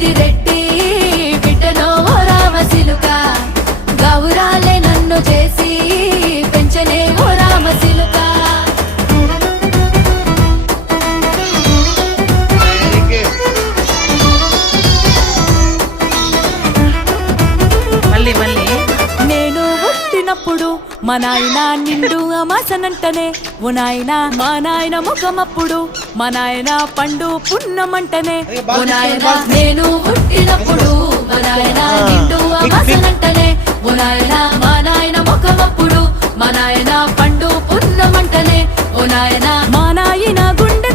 పెద్దిరెడ్డి బిడ్డనో ఓ రామసిలుక గౌరాలే నన్ను చేసి పెంచనే ఓ రామసిలుక నేను పుట్టినప్పుడు మా నాయన నిండు అమాసనంటనే ఓ నాయన మా నాయన ముఖమప్పుడు మా నాయన పండు పున్నమంటనే ఓ నాయన నేను పుట్టినప్పుడు మా నాయన నిండు అమాసనంటనే ఓ నాయన మా నాయన ముఖమప్పుడు మా నాయన పండు పున్నమంటనే ఓ నాయన మా నాయన గుండె